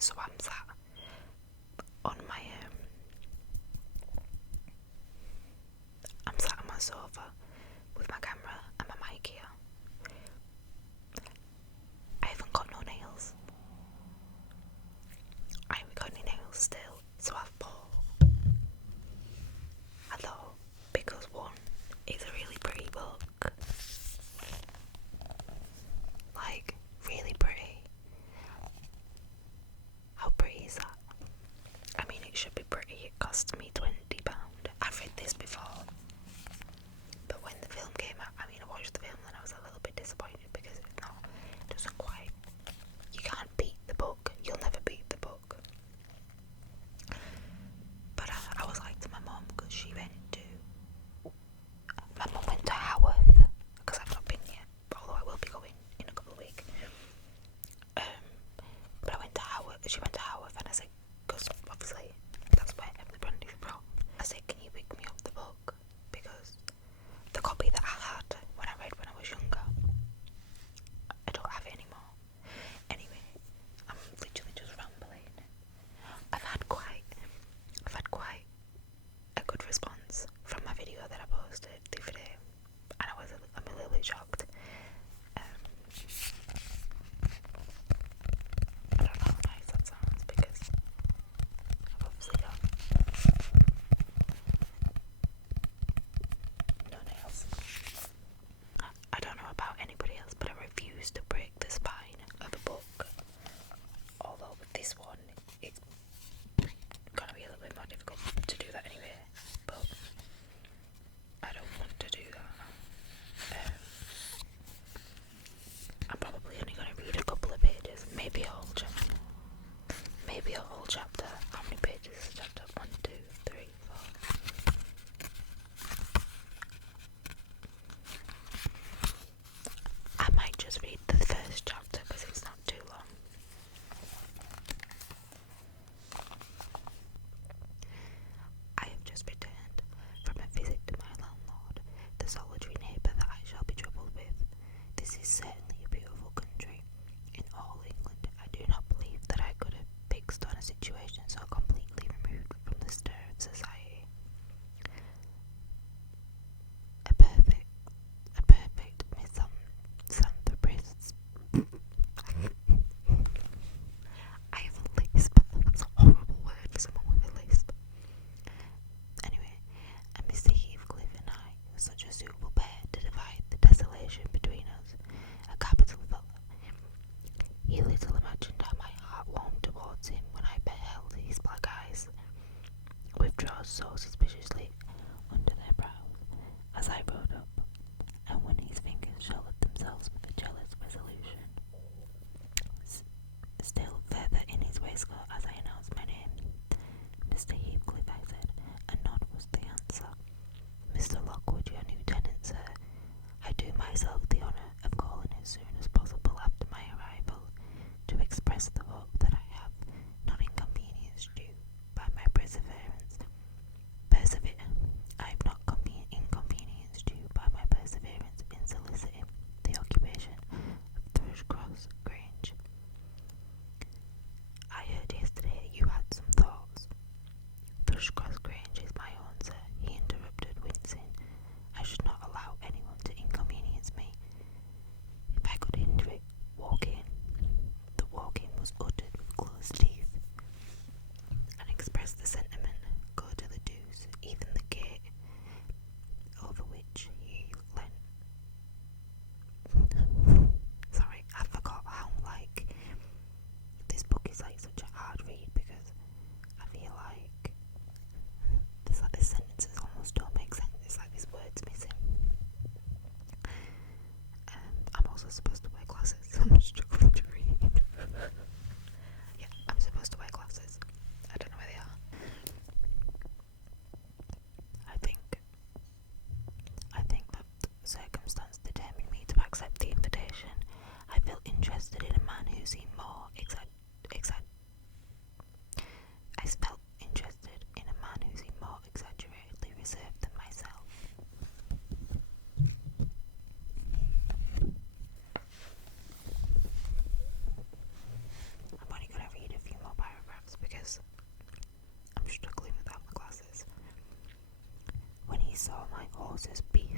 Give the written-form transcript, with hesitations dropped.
So I'm sat on my sofa with my camera and my mic here. I haven't got no nails. I haven't got any nails still, so I've bought. I thought, because one, it's a really pretty book. Like, really pretty. How pretty is that? I mean, it should be pretty. It cost me £20. I've read this before, but when the film came out, I watched the film and I was a little bit disappointed because it doesn't quite. You can't beat the book. You'll never beat the book. But I was like to my mum because my mum went to Haworth because I've not been yet, although I will be going in a couple of weeks. But I went to Haworth. She went to Haworth, and I said, because obviously that's where Emily Brandy's from. I said, can you pick me up the book? Because the copy that I had when I read when I was younger, I don't have it anymore. Anyway, I'm literally just rambling. I've had quite a good response from my video that I posted the other day, and I'm a little bit shocked. I don't know how nice that sounds because I've obviously got no nails. I don't know about anybody else, but I refuse to break the spine of a book. Although with this one, it's gonna be a little bit more difficult to do that anyway. But I don't want to do that. I'm probably only gonna read a couple of pages, maybe a whole chapter. How many pages is a chapter? 1, 2, 3, 4. I might just read the first chapter because it's not too long. I have just returned from a visit to my landlord, the solitary neighbour that I shall be troubled with. This is certainly a beautiful country. In all England, I do not believe that I could have fixed on a situation so completely removed from the stir of society. A perfect misanthropist. I have a lisp. That's a horrible word for someone with a lisp. Anyway, and Mr. Heathcliff and I were such a suitable pair to divide the desolation between us. A capital fellow. He little imagined how my heart warmed towards him when I beheld his black eyes withdraw so suspiciously under their brows as I rode up, and when his fingers shouldered themselves with a jealous resolution. Still further in his waistcoat as I announced my name. Mr. Heathcliff, I said. A nod was the answer. Mr. Lockwood, your new tenant, sir. I do myself the honour of calling as soon as possible after my arrival to express the hope that I have not inconvenienced you by my perseverance. I have not inconvenienced you horses be?